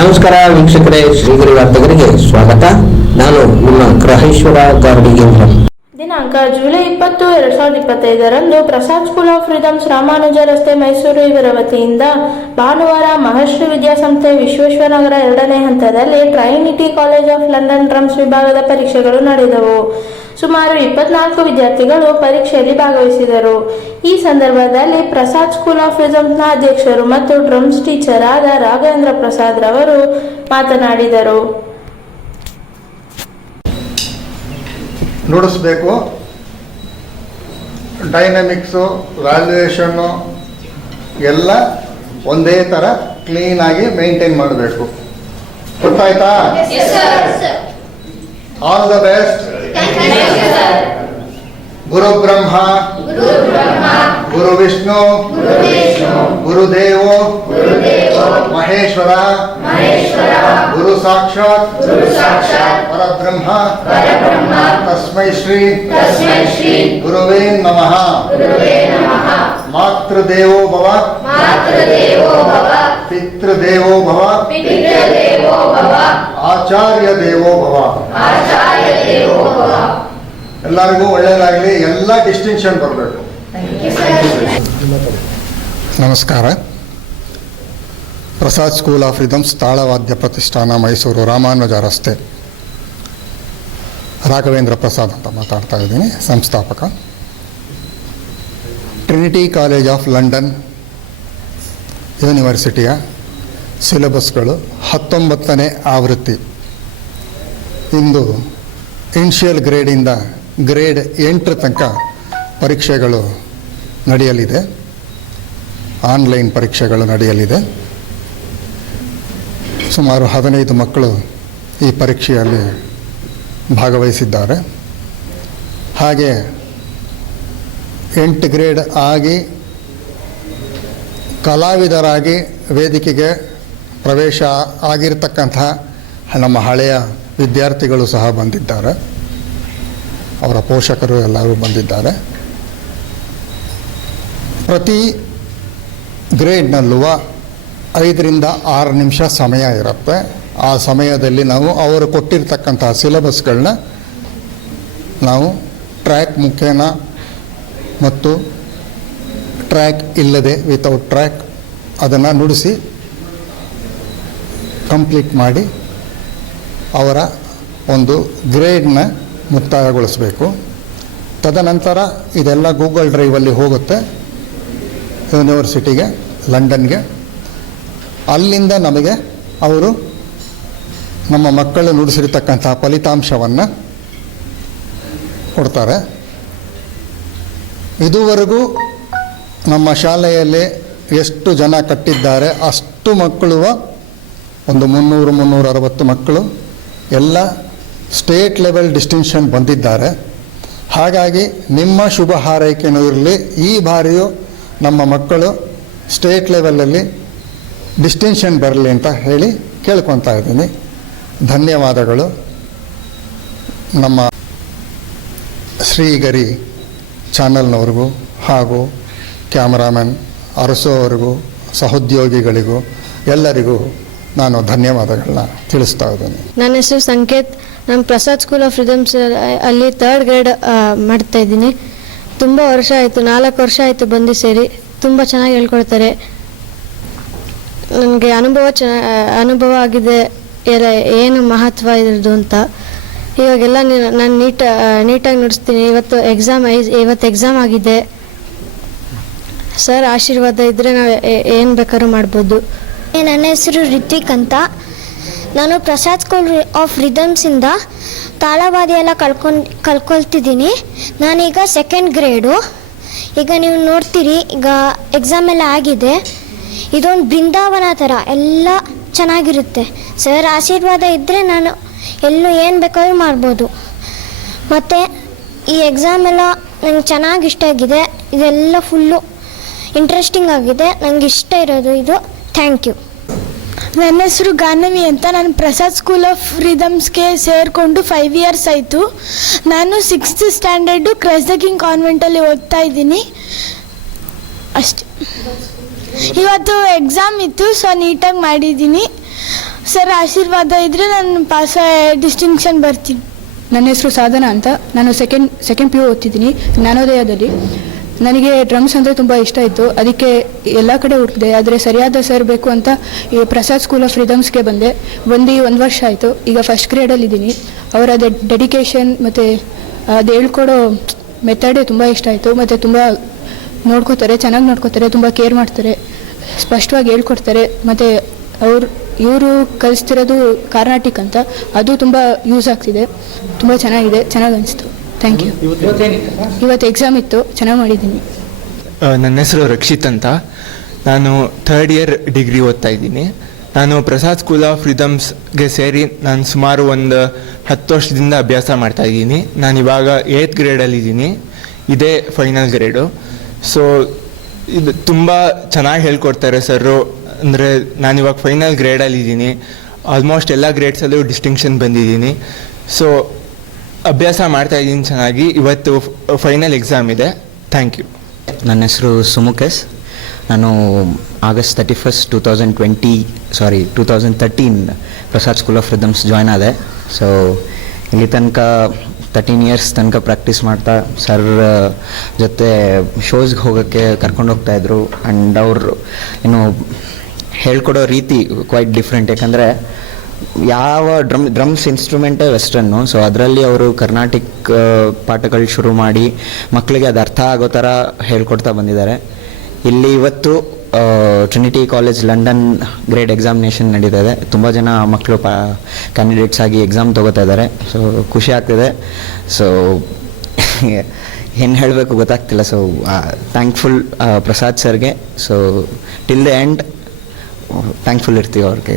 ನಮಸ್ಕಾರ ವೀಕ್ಷಕರೇ, ಶ್ರೀಗಿರಿ ವಾರ್ತೆಗರಿಗೆ ಸ್ವಾಗತ. ನಾನು ನಿಮ್ಮ ಗ್ರಹೇಶ್ವರ ಗಾರ್ಡಿಗೇಂದ್ರ ದಿನಾಂಕ ಜುಲೈ ಇಪ್ಪತ್ತು, ಎರಡ್ ಸಾವಿರದ ಇಪ್ಪತ್ತೈದರಂದು Prasad School of freedoms Ramanuja ರಸ್ತೆ ಮೈಸೂರು ಇವರ ವತಿಯಿಂದ ಭಾನುವಾರ ಮಹರ್ಷಿ ವಿದ್ಯಾಸಂಸ್ಥೆ ವಿಶ್ವೇಶ್ವರನಗರ ಎರಡನೇ ಹಂತದಲ್ಲಿ Trinity College of London drums ವಿಭಾಗದ ಪರೀಕ್ಷೆಗಳು ನಡೆದವು. ಸುಮಾರು ಇಪ್ಪತ್ನಾಲ್ಕು ವಿದ್ಯಾರ್ಥಿಗಳು ಪರೀಕ್ಷೆಯಲ್ಲಿ ಭಾಗವಹಿಸಿದರು. ಈ ಸಂದರ್ಭದಲ್ಲಿ ಪ್ರಸಾದ್ ಸ್ಕೂಲ್ ಆಫ್ ಫ್ರೀಡಮ್ಸ್ನ ಅಧ್ಯಕ್ಷರು ಮತ್ತು ಡ್ರಮ್ಸ್ ಟೀಚರ್ ಆದ ರಾಘವೇಂದ್ರ ಪ್ರಸಾದ್ ರವರು ಮಾತನಾಡಿದರು. ನುಡಿಸ್ಬೇಕು. ಡೈನಮಿಕ್ಸು ವ್ಯಾಲ್ಯೂಯೇಷನ್ನು ಎಲ್ಲ ಒಂದೇ ಥರ ಕ್ಲೀನಾಗಿ ಮೇಂಟೈನ್ ಮಾಡಬೇಕು. ಗೊತ್ತಾಯ್ತಾ? ಆಲ್ ದ ಬೆಸ್ಟ್ गुरु ब्रह्मा गुरु विष्णु गुरुदेव, महेश्वरा गुरु साक्षात पर ब्रह्म तस्म श्री, गुरव नम। मातृदेव भव। ಶ್ರೀ ಗುರುವೇ ನಮಃ ಮಾತೃದೇವೋ ಭವ ಪಿತೃದೇವೋ ಭವ ಆಚಾರ್ಯ ದೇವೋ ಭವ ಎಲ್ಲರಿಗೂ ಒಳ್ಳೆಯದಾಗಲಿ ಎಲ್ಲ ಡಿಸ್ಟಿಂಕ್ಷನ್ ಬರಬೇಕು. ನಮಸ್ಕಾರ. ಪ್ರಸಾದ್ ಸ್ಕೂಲ್ ಆಫ್ ರಿದಮ್ಸ್ ತಾಳವಾದ್ಯ ಪ್ರತಿಷ್ಠಾನ ಮೈಸೂರು ರಾಮಾನುಜ ರಸ್ತೆ. ರಾಘವೇಂದ್ರ ಪ್ರಸಾದ್ ಅಂತ ಮಾತಾಡ್ತಾ ಇದ್ದೀನಿ ಸಂಸ್ಥಾಪಕ. ಟ್ರಿನಿಟಿ ಕಾಲೇಜ್ ಆಫ್ ಲಂಡನ್ ಯೂನಿವರ್ಸಿಟಿಯ ಸಿಲೆಬಸ್ಗಳು ಹತ್ತೊಂಬತ್ತನೇ ಆವೃತ್ತಿ. ಇಂದು ಇನ್ಷಿಯಲ್ ಗ್ರೇಡಿಂದ ಗ್ರೇಡ್ ಎಂಟರ ತನಕ ಪರೀಕ್ಷೆಗಳು ನಡೆಯಲಿದೆ. ಆನ್ಲೈನ್ ಪರೀಕ್ಷೆಗಳು ನಡೆಯಲಿದೆ. ಸುಮಾರು ಹದಿನೈದು ಮಕ್ಕಳು ಈ ಪರೀಕ್ಷೆಯಲ್ಲಿ ಭಾಗವಹಿಸಿದ್ದಾರೆ. ಹಾಗೆ ಎಂಟು ಗ್ರೇಡ್ ಆಗಿ ಕಲಾವಿದರಾಗಿ ವೇದಿಕೆಗೆ ಪ್ರವೇಶ ಆಗಿರತಕ್ಕಂತಹ ನಮ್ಮ ಹಳೆಯ ವಿದ್ಯಾರ್ಥಿಗಳು ಸಹ ಬಂದಿದ್ದಾರೆ. ಅವರ ಪೋಷಕರು ಎಲ್ಲರೂ ಬಂದಿದ್ದಾರೆ. ಪ್ರತಿ ಗ್ರೇಡ್ನಲ್ಲುವ ಐದರಿಂದ ಆರು ನಿಮಿಷ ಸಮಯ ಇರುತ್ತೆ. ಆ ಸಮಯದಲ್ಲಿ ನಾವು ಅವರು ಕೊಟ್ಟಿರ್ತಕ್ಕಂಥ ಸಿಲೆಬಸ್ಗಳನ್ನ ನಾವು ಟ್ರ್ಯಾಕ್ ಮುಖೇನ ಮತ್ತು ಟ್ರ್ಯಾಕ್ ಇಲ್ಲದೆ ವಿತೌಟ್ ಟ್ರ್ಯಾಕ್ ಅದನ್ನು ನುಡಿಸಿ ಕಂಪ್ಲೀಟ್ ಮಾಡಿ ಅವರ ಒಂದು ಗ್ರೇಡ್ನ ಮುಕ್ತಾಯಗೊಳಿಸಬೇಕು. ತದನಂತರ ಇದೆಲ್ಲ ಗೂಗಲ್ ಡ್ರೈವಲ್ಲಿ ಹೋಗುತ್ತೆ. ಯೂನಿವರ್ಸಿಟಿಗೆ ಲಂಡನ್ಗೆ ಅಲ್ಲಿಂದ ನಮಗೆ ಅವರು ನಮ್ಮ ಮಕ್ಕಳು ನುಡಿಸಿರ್ತಕ್ಕಂಥ ಫಲಿತಾಂಶವನ್ನು ಕೊಡ್ತಾರೆ. ಇದುವರೆಗೂ ನಮ್ಮ ಶಾಲೆಯಲ್ಲಿ ಎಷ್ಟು ಜನ ಕಟ್ಟಿದ್ದಾರೆ, ಅಷ್ಟು ಮಕ್ಕಳು ಒಂದು ಮುನ್ನೂರು, ಮುನ್ನೂರ ಅರವತ್ತು ಮಕ್ಕಳು ಎಲ್ಲ ಸ್ಟೇಟ್ ಲೆವೆಲ್ ಡಿಸ್ಟಿಂಕ್ಷನ್ ಬಂದಿದ್ದಾರೆ. ಹಾಗಾಗಿ ನಿಮ್ಮ ಶುಭ ಹಾರೈಕೆಯೂ ಇರಲಿ ಈ ಬಾರಿಯೂ ನಮ್ಮ ಮಕ್ಕಳು ಸ್ಟೇಟ್ ಲೆವೆಲಲ್ಲಿ ಡಿಸ್ಟಿಂಕ್ಷನ್ ಬರಲಿ ಅಂತ ಹೇಳಿ ಕೇಳ್ಕೊತಾ ಇದ್ದೀನಿ. ಧನ್ಯವಾದಗಳು. ನಮ್ಮ ಶ್ರೀಗರಿ ಚಾನಲ್ನವ್ರಿಗೂ ಹಾಗೂ ಕ್ಯಾಮರಾಮನ್, ಅರಸು ಅವರಿಗೂ, ಸಹೋದ್ಯೋಗಿಗಳಿಗೂ, ಎಲ್ಲರಿಗೂ ನಾನು ಧನ್ಯವಾದಗಳನ್ನ ತಿಳಿಸ್ತಾ ಇದ್ದೀನಿ. ನನ್ನ ಹೆಸರು ಸಂಕೇತ್. ನಾನು ಪ್ರಸಾದ್ ಸ್ಕೂಲ್ ಆಫ್ ರಿದಮ್ಸ್ ಅಲ್ಲಿ ತರ್ಡ್ ಗ್ರೇಡ್ ಮಾಡ್ತಾ ಇದ್ದೀನಿ. ತುಂಬ ವರ್ಷ ಆಯಿತು, ನಾಲ್ಕು ವರ್ಷ ಆಯಿತು ಬಂದು ಸೇರಿ. ತುಂಬ ಚೆನ್ನಾಗಿ ಹೇಳ್ಕೊಡ್ತಾರೆ. ನನಗೆ ಅನುಭವ ಚೆನ್ನ ಅನುಭವ ಆಗಿದೆ. ಎಲ್ಲ ಏನು ಮಹತ್ವ ಇರೋದು ಅಂತ. ಇವಾಗೆಲ್ಲ ನಾನು ನೀಟ ನೀಟಾಗಿ ನುಡಿಸ್ತೀನಿ. ಇವತ್ತು ಎಕ್ಸಾಮ್ ಇವತ್ತು ಎಕ್ಸಾಮ್ ಆಗಿದೆ. ಸರ್, ಆಶೀರ್ವಾದ ಇದ್ದರೆ ನಾವು ಏನು ಬೇಕಾದ್ರೂ ಮಾಡ್ಬೋದು. ನನ್ನ ಹೆಸರು ರಿತ್ವಿಕ್ ಅಂತ. ನಾನು ಪ್ರಸಾದ್ ಸ್ಕೂಲ್ ಆಫ್ ರಿದಮ್ಸಿಂದ ತಾಳವಾದಿ ಎಲ್ಲ ಕಲ್ಕೊಂಡು ಕಲ್ಕೊಳ್ತಿದ್ದೀನಿ ನಾನೀಗ ಸೆಕೆಂಡ್ ಗ್ರೇಡು ಈಗ ನೀವು ನೋಡ್ತೀರಿ, ಈಗ ಎಕ್ಸಾಮ್ ಎಲ್ಲ ಆಗಿದೆ. ಇದೊಂದು ಬೃಂದಾವನ ಥರ, ಎಲ್ಲ ಚೆನ್ನಾಗಿರುತ್ತೆ. ಸರ್, ಆಶೀರ್ವಾದ ಇದ್ದರೆ ನಾನು ಎಲ್ಲೂ ಏನು ಬೇಕಾದ್ರೂ ಮಾಡ್ಬೋದು. ಮತ್ತು ಈ ಎಕ್ಸಾಮ್ ಎಲ್ಲ ನಂಗೆ ಚೆನ್ನಾಗಿ ಇಷ್ಟ ಆಗಿದೆ. ಇದೆಲ್ಲ ಫುಲ್ಲು ಇಂಟ್ರೆಸ್ಟಿಂಗ್ ಆಗಿದೆ. ನಂಗೆ ಇಷ್ಟ ಇರೋದು ಇದು. ಥ್ಯಾಂಕ್ ಯು ನನ್ನ ಹೆಸರು ಗಾನವಿ ಅಂತ. ನಾನು ಪ್ರಸಾದ್ ಸ್ಕೂಲ್ ಆಫ್ ರಿದಮ್ಸ್ಗೆ ಸೇರಿಕೊಂಡು ಫೈವ್ ಇಯರ್ಸ್ ಆಯಿತು. ನಾನು ಸಿಕ್ಸ್ತ್ ಸ್ಟ್ಯಾಂಡರ್ಡು ಕ್ರೈಸ್ತ ಕಿಂಗ್ ಕಾನ್ವೆಂಟಲ್ಲಿ ಓದ್ತಾ ಇದ್ದೀನಿ. ಅಷ್ಟೆ. ಇವತ್ತು ಎಕ್ಸಾಮ್ ಇತ್ತು ಸೊ ನೀಟಾಗಿ ಮಾಡಿದ್ದೀನಿ. ಸರ್ ಆಶೀರ್ವಾದ ಇದ್ದರೆ ನಾನು ಪಾಸ್ ಡಿಸ್ಟಿಂಕ್ಷನ್ ಬರ್ತೀನಿ. ನನ್ನ ಹೆಸರು ಸಾಧನ ಅಂತ. ನಾನು ಸೆಕೆಂಡ್ ಸೆಕೆಂಡ್ ಪಿ ಯು ಓದ್ತಿದ್ದೀನಿ. ಜ್ಞಾನೋದಯದಲ್ಲಿ. ನನಗೆ ಡ್ರಮ್ಸ್ ಅಂದರೆ ತುಂಬ ಇಷ್ಟ ಇತ್ತು ಅದಕ್ಕೆ ಎಲ್ಲ ಕಡೆ ಹುಡುಕಿದೆ. ಆದರೆ ಸರಿಯಾದ ಸರ್ ಬೇಕು ಅಂತ ಈ ಪ್ರಸಾದ್ ಸ್ಕೂಲ್ ಆಫ್ ರಿದಮ್ಸ್ಗೆ ಬಂದೆ. ಬಂದು ಒಂದು ವರ್ಷ ಆಯಿತು. ಈಗ ಫಸ್ಟ್ ಗ್ರೇಡಲ್ಲಿ ಇದ್ದೀನಿ. ಅವರ ಡೆಡಿಕೇಶನ್ ಮತ್ತು ಅದು ಹೇಳ್ಕೊಡೋ ಮೆಥಡೇ ತುಂಬ ಇಷ್ಟ ಆಯಿತು. ಮತ್ತು ತುಂಬ ನೋಡ್ಕೋತಾರೆ, ಚೆನ್ನಾಗಿ ನೋಡ್ಕೋತಾರೆ, ತುಂಬ ಕೇರ್ ಮಾಡ್ತಾರೆ. ಸ್ಪಷ್ಟವಾಗಿ ಹೇಳ್ಕೊಡ್ತಾರೆ. ಮತ್ತು ಅವರು ಇವರು ಕಲಿಸ್ತಿರೋದು ಕಾರ್ನಾಟಿಕ್ ಅಂತ. ಅದು ತುಂಬ ಯೂಸ್ ಆಗ್ತಿದೆ. ತುಂಬ ಚೆನ್ನಾಗಿದೆ. ಚೆನ್ನಾಗಿ ಅನಿಸ್ತು. ಥ್ಯಾಂಕ್ ಯು ಇವತ್ತು ಎಕ್ಸಾಮ್ ಇತ್ತು, ಚೆನ್ನಾಗಿ ಮಾಡಿದ್ದೀನಿ. ನನ್ನ ಹೆಸರು ರಕ್ಷಿತ್ ಅಂತ. ನಾನು ಥರ್ಡ್ ಇಯರ್ ಡಿಗ್ರಿ ಓದ್ತಾ ಇದ್ದೀನಿ. ನಾನು ಪ್ರಸಾದ್ ಸ್ಕೂಲ್ ಆಫ್ ರಿದಮ್ಸ್ಗೆ ಸೇರಿ ನಾನು ಸುಮಾರು ಒಂದು ಹತ್ತು ವರ್ಷದಿಂದ ಅಭ್ಯಾಸ ಮಾಡ್ತಾ ಇದ್ದೀನಿ. ನಾನು ಇವಾಗ ಏಯ್ತ್ ಗ್ರೇಡಲ್ಲಿದ್ದೀನಿ ಇದೇ ಫೈನಲ್ ಗ್ರೇಡು ಸೊ ಇದು ತುಂಬ ಚೆನ್ನಾಗಿ ಹೇಳ್ಕೊಡ್ತಾರೆ ಸರ್ರು. ಅಂದರೆ ನಾನಿವಾಗ ಫೈನಲ್ ಗ್ರೇಡಲ್ಲಿದ್ದೀನಿ ಆಲ್ಮೋಸ್ಟ್ ಎಲ್ಲ ಗ್ರೇಡ್ಸಲ್ಲೂ ಡಿಸ್ಟಿಂಕ್ಷನ್ ಬಂದಿದ್ದೀನಿ. ಸೊ ಅಭ್ಯಾಸ ಮಾಡ್ತಾ ಇದ್ದೀನಿ ಚೆನ್ನಾಗಿ. ಇವತ್ತು ಫೈನಲ್ ಎಕ್ಸಾಮ್ ಇದೆ. ಥ್ಯಾಂಕ್ ಯು ನನ್ನ ಹೆಸರು ಸುಮುಖೇಶ್. ನಾನು August thirty first two thousand twenty sorry two thousand thirteen Prasad School of Rhythms join ಆದೆ. ಸೊ ಇಲ್ಲಿ ತನಕ ತರ್ಟೀನ್ ಇಯರ್ಸ್ ತನಕ ಪ್ರಾಕ್ಟೀಸ್ ಮಾಡ್ತಾ ಸರ್ ಜೊತೆ ಶೋಸ್ಗೆ ಹೋಗೋಕ್ಕೆ ಕರ್ಕೊಂಡು ಹೋಗ್ತಾಯಿದ್ರು ಆ್ಯಂಡ್ ಅವರು, ಏನು ಹೇಳ್ಕೊಡೋ ರೀತಿ ಕ್ವೈಟ್ ಡಿಫ್ರೆಂಟ್ ಯಾಕಂದರೆ ಯಾವ ಡ್ರಮ್ ಡ್ರಮ್ಸ್ ಇನ್ಸ್ಟ್ರೂಮೆಂಟೇ ವೆಸ್ಟರ್ನು ಸೊ ಅದರಲ್ಲಿ ಅವರು ಕರ್ನಾಟಿಕ್ ಪಾಠಗಳು ಶುರು ಮಾಡಿ ಮಕ್ಕಳಿಗೆ ಅದು ಅರ್ಥ ಆಗೋ ಥರ ಹೇಳ್ಕೊಡ್ತಾ ಬಂದಿದ್ದಾರೆ. ಇಲ್ಲಿ ಇವತ್ತು Trinity College London grade examination ನಡೀತಾ ಇದೆ. ತುಂಬ ಜನ ಮಕ್ಕಳು ಪಾ ಕ್ಯಾಂಡಿಡೇಟ್ಸ್ ಆಗಿ ಎಕ್ಸಾಮ್ ತೊಗೋತಾ ಇದ್ದಾರೆ. ಸೊ ಖುಷಿ ಆಗ್ತಿದೆ. ಸೊ ಏನು ಹೇಳಬೇಕು ಗೊತ್ತಾಗ್ತಿಲ್ಲ. ಸೊ ಥ್ಯಾಂಕ್ಫುಲ್ ಪ್ರಸಾದ್ ಸರ್ಗೆ. So till the end thankful ಇರ್ತೀವಿ ಅವ್ರಿಗೆ.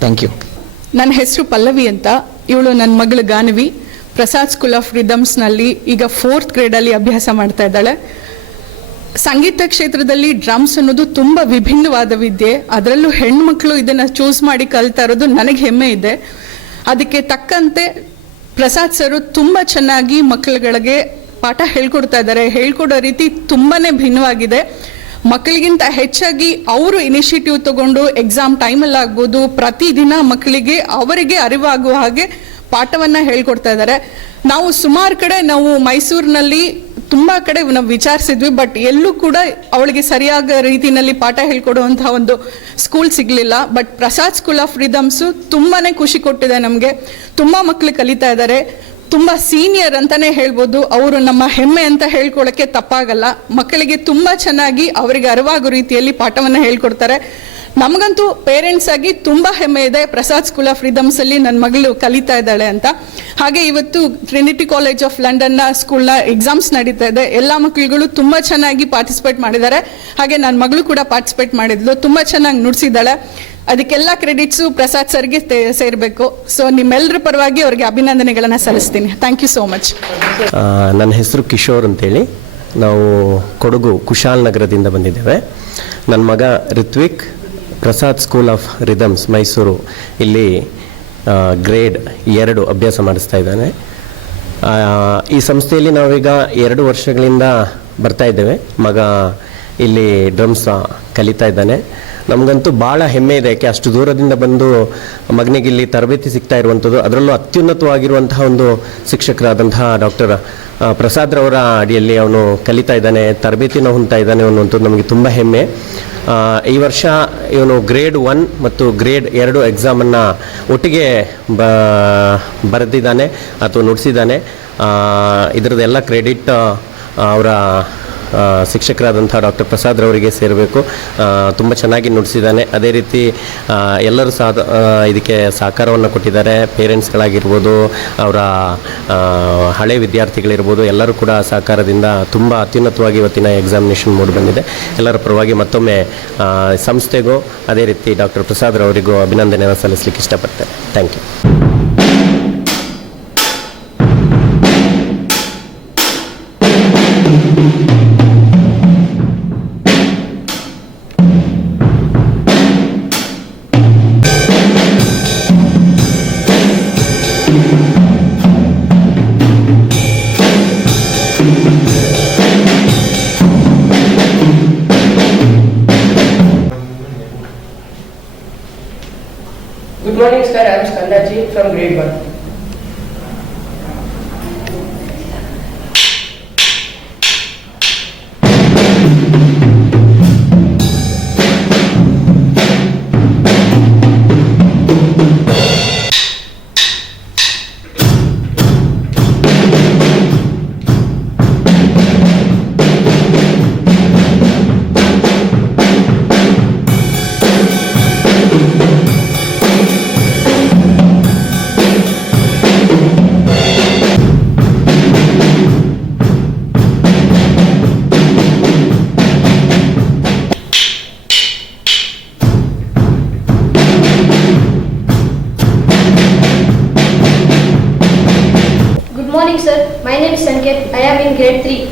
ಥ್ಯಾಂಕ್ ಯು ನನ್ನ ಹೆಸರು ಪಲ್ಲವಿ ಅಂತ. ಇವಳು ನನ್ನ ಮಗಳು ಗಾನವಿ. ಪ್ರಸಾದ್ ಸ್ಕೂಲ್ ಆಫ್ ರಿದಮ್ಸ್ನಲ್ಲಿ ಈಗ ಫೋರ್ತ್ ಗ್ರೇಡಲ್ಲಿ ಅಭ್ಯಾಸ ಮಾಡ್ತಾ ಇದ್ದಾಳೆ. ಸಂಗೀತ ಕ್ಷೇತ್ರದಲ್ಲಿ ಡ್ರಮ್ಸ್ ಅನ್ನೋದು ತುಂಬ ವಿಭಿನ್ನವಾದ ವಿದ್ಯೆ. ಅದರಲ್ಲೂ ಹೆಣ್ಮಕ್ಳು ಇದನ್ನು ಚೂಸ್ ಮಾಡಿ ಕಲ್ತಾ ಇರೋದು ನನಗೆ ಹೆಮ್ಮೆ ಇದೆ. ಅದಕ್ಕೆ ತಕ್ಕಂತೆ ಪ್ರಸಾದ್ ಸರು ತುಂಬ ಚೆನ್ನಾಗಿ ಮಕ್ಕಳುಗಳಿಗೆ ಪಾಠ ಹೇಳ್ಕೊಡ್ತಾ ಇದ್ದಾರೆ. ಹೇಳ್ಕೊಡೋ ರೀತಿ ತುಂಬಾ ಭಿನ್ನವಾಗಿದೆ. ಮಕ್ಕಳಿಗಿಂತ ಹೆಚ್ಚಾಗಿ ಅವರು ಇನಿಷಿಯೇಟಿವ್ ತಗೊಂಡು ಎಕ್ಸಾಮ್ ಟೈಮಲ್ಲಿ ಆಗ್ಬೋದು, ಪ್ರತಿದಿನ ಮಕ್ಕಳಿಗೆ ಅವರಿಗೆ ಅರಿವಾಗುವ ಹಾಗೆ ಪಾಠವನ್ನು ಹೇಳ್ಕೊಡ್ತಾ ಇದ್ದಾರೆ. ನಾವು ಸುಮಾರು ಕಡೆ ನಾವು ಮೈಸೂರಿನಲ್ಲಿ ತುಂಬ ಕಡೆ ನಾವು ವಿಚಾರಿಸಿದ್ವಿ ಬಟ್ ಎಲ್ಲೂ ಕೂಡ ಅವಳಿಗೆ ಸರಿಯಾದ ರೀತಿಯಲ್ಲಿ ಪಾಠ ಹೇಳ್ಕೊಡುವಂತಹ ಒಂದು ಸ್ಕೂಲ್ ಸಿಗಲಿಲ್ಲ. But Prasad School of freedoms ತುಂಬಾ ಖುಷಿ ಕೊಟ್ಟಿದೆ ನಮಗೆ. ತುಂಬ ಮಕ್ಕಳು ಕಲಿತಾ ಇದ್ದಾರೆ. ತುಂಬ ಸೀನಿಯರ್ ಅಂತಾನೆ ಹೇಳ್ಬೋದು. ಅವರು ನಮ್ಮ ಹೆಮ್ಮೆ ಅಂತ ಹೇಳ್ಕೊಳ್ಳೋಕ್ಕೆ ತಪ್ಪಾಗಲ್ಲ. ಮಕ್ಕಳಿಗೆ ತುಂಬ ಚೆನ್ನಾಗಿ ಅವರಿಗೆ ಅರಿವಾಗೋ ರೀತಿಯಲ್ಲಿ ಪಾಠವನ್ನು ಹೇಳ್ಕೊಡ್ತಾರೆ. ನಮಗಂತೂ ಪೇರೆಂಟ್ಸ್ ಆಗಿ ತುಂಬ ಹೆಮ್ಮೆ ಇದೆ. ಪ್ರಸಾದ್ ಸ್ಕೂಲ್ ಆಫ್ ರಿದಮ್ಸ್ ಅಲ್ಲಿ ನನ್ನ ಮಗಳು ಕಲಿತಾ ಇದ್ದಾಳೆ ಅಂತ. ಹಾಗೆ ಇವತ್ತು ಟ್ರಿನಿಟಿ ಕಾಲೇಜ್ ಆಫ್ ಲಂಡನ್ನ ಸ್ಕೂಲ್ನ ಎಕ್ಸಾಮ್ಸ್ ನಡೀತಾ ಇದೆ. ಎಲ್ಲ ಮಕ್ಕಳುಗಳು ತುಂಬ ಚೆನ್ನಾಗಿ ಪಾರ್ಟಿಸಿಪೇಟ್ ಮಾಡಿದ್ದಾರೆ. ಹಾಗೆ ನನ್ನ ಮಗಳು ಕೂಡ ಪಾರ್ಟಿಸಿಪೇಟ್ ಮಾಡಿದ್ಲು. ತುಂಬ ಚೆನ್ನಾಗಿ ನುಡಿಸಿದ್ದಾಳೆ. ಅದಕ್ಕೆಲ್ಲ ಕ್ರೆಡಿಟ್ಸು ಪ್ರಸಾದ್ ಸರ್ಗೆ ಸೇರಬೇಕು. ಸೊ ನಿಮ್ಮೆಲ್ಲರ ಪರವಾಗಿ ಅವ್ರಿಗೆ ಅಭಿನಂದನೆಗಳನ್ನು ಸಲ್ಲಿಸ್ತೀನಿ. ಥ್ಯಾಂಕ್ ಯು ಸೋ ಮಚ್ ನನ್ನ ಹೆಸರು ಕಿಶೋರ್ ಅಂತೇಳಿ. ನಾವು ಕೊಡಗು ಕುಶಾಲ್ ನಗರದಿಂದ ಬಂದಿದ್ದೇವೆ. ನನ್ನ ಮಗ Rithvik Prasad School of Rhythms Mysuru, ಇಲ್ಲಿ ಗ್ರೇಡ್ ಎರಡು ಅಭ್ಯಾಸ ಮಾಡಿಸ್ತಾ ಇದ್ದಾನೆ. ಈ ಸಂಸ್ಥೆಯಲ್ಲಿ ನಾವೀಗ ಎರಡು ವರ್ಷಗಳಿಂದ ಬರ್ತಾ ಇದ್ದೇವೆ. ಮಗ ಇಲ್ಲಿ ಡ್ರಮ್ಸ್ ಕಲಿತಾ ಇದ್ದಾನೆ. ನಮಗಂತೂ ಭಾಳ ಹೆಮ್ಮೆ ಇದೆ, ಯಾಕೆ ಅಷ್ಟು ದೂರದಿಂದ ಬಂದು ಮಗನಿಗೆ ಇಲ್ಲಿ ತರಬೇತಿ ಸಿಗ್ತಾ ಇರುವಂಥದ್ದು. ಅದರಲ್ಲೂ ಅತ್ಯುನ್ನತವಾಗಿರುವಂತಹ ಒಂದು ಶಿಕ್ಷಕರಾದಂತಹ ಡಾಕ್ಟರ್ ಪ್ರಸಾದ್ರವರ ಅಡಿಯಲ್ಲಿ ಅವನು ಕಲಿತಾ ಇದ್ದಾನೆ, ತರಬೇತಿನ ಹೊಂತಾ ಇದ್ದಾನೆ ಅನ್ನುವಂಥದ್ದು ನಮಗೆ ತುಂಬ ಹೆಮ್ಮೆ. ಈ ವರ್ಷ ಇವನು ಗ್ರೇಡ್ ಒನ್ ಮತ್ತು ಗ್ರೇಡ್ ಎರಡು ಎಕ್ಸಾಮನ್ನು ಒಟ್ಟಿಗೆ ಬ, ಬರೆದಿದ್ದಾನೆ ಅಥವಾ ನುಡಿಸಿದ್ದಾನೆ. ಇದರದ್ದೆಲ್ಲ ಕ್ರೆಡಿಟ್ ಅವರ ಶಿಕ್ಷಕರಾದಂಥ ಡಾಕ್ಟರ್ ಪ್ರಸಾದ್ ರವರಿಗೆ ಸೇರಬೇಕು. ತುಂಬ ಚೆನ್ನಾಗಿ ನುಡಿಸಿದ್ದಾನೆ. ಅದೇ ರೀತಿ ಎಲ್ಲರೂ ಸಹ ಇದಕ್ಕೆ ಸಹಕಾರವನ್ನು ಕೊಟ್ಟಿದ್ದಾರೆ. ಪೇರೆಂಟ್ಸ್ಗಳಾಗಿರ್ಬೋದು, ಅವರ ಹಳೆ ವಿದ್ಯಾರ್ಥಿಗಳಿರ್ಬೋದು, ಎಲ್ಲರೂ ಕೂಡ ಸಹಕಾರದಿಂದ ತುಂಬ ಅತ್ಯುನ್ನತವಾಗಿ ಇವತ್ತಿನ ಎಕ್ಸಾಮಿನೇಷನ್ ಮೂಡಿ ಬಂದಿದೆ. ಎಲ್ಲರ ಪರವಾಗಿ ಮತ್ತೊಮ್ಮೆ ಸಂಸ್ಥೆಗೂ ಅದೇ ರೀತಿ ಡಾಕ್ಟರ್ ಪ್ರಸಾದ್ ರವರಿಗೂ ಅಭಿನಂದನೆಯನ್ನು ಸಲ್ಲಿಸಲಿಕ್ಕೆ ಇಷ್ಟಪಡ್ತೇನೆ. Thank you Good morning, sir. I am Skandaji from grade 1. In grade 3.